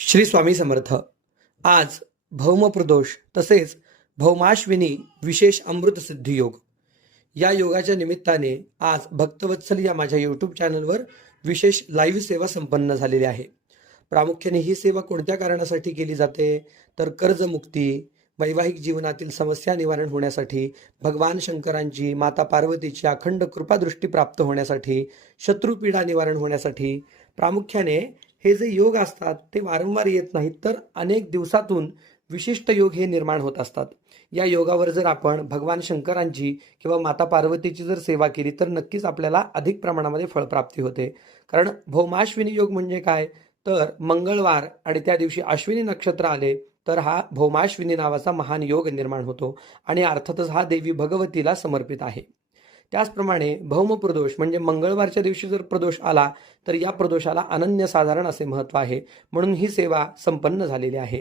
श्री स्वामी समर्थ. आज भौमप्रदोष तसेच भौमाश्विनी विशेष अमृत सिद्धी योग या योगाच्या निमित्ताने आज भक्तवत्सल या माझ्या यूट्यूब चॅनलवर विशेष लाईव्ह सेवा संपन्न झालेली आहे. प्रामुख्याने ही सेवा कोणत्या कारणासाठी केली जाते तर कर्जमुक्ती, वैवाहिक जीवनातील समस्या निवारण होण्यासाठी, भगवान शंकरांची माता पार्वतीची अखंड कृपादृष्टी प्राप्त होण्यासाठी, शत्रुपीडा निवारण होण्यासाठी. प्रामुख्याने हे जे योग असतात ते वारंवार येत नाहीत, तर अनेक दिवसातून विशिष्ट योग हे निर्माण होत असतात. या योगावर जर आपण भगवान शंकरांची किंवा माता पार्वतीची जर सेवा केली तर नक्कीच आपल्याला अधिक प्रमाणामध्ये फळप्राप्ती होते. कारण भौमाश्विनी योग म्हणजे काय तर मंगळवार आणि त्या दिवशी अश्विनी नक्षत्र आले तर हा भौमाश्विनी नावाचा महान योग निर्माण होतो आणि अर्थातच हा देवी भगवतीला समर्पित आहे. त्याचप्रमाणे भौमप्रदोष म्हणजे मंगळवारच्या दिवशी जर प्रदोष आला तर या प्रदोषाला अनन्यसाधारण असे महत्त्व आहे, म्हणून ही सेवा संपन्न झालेली आहे.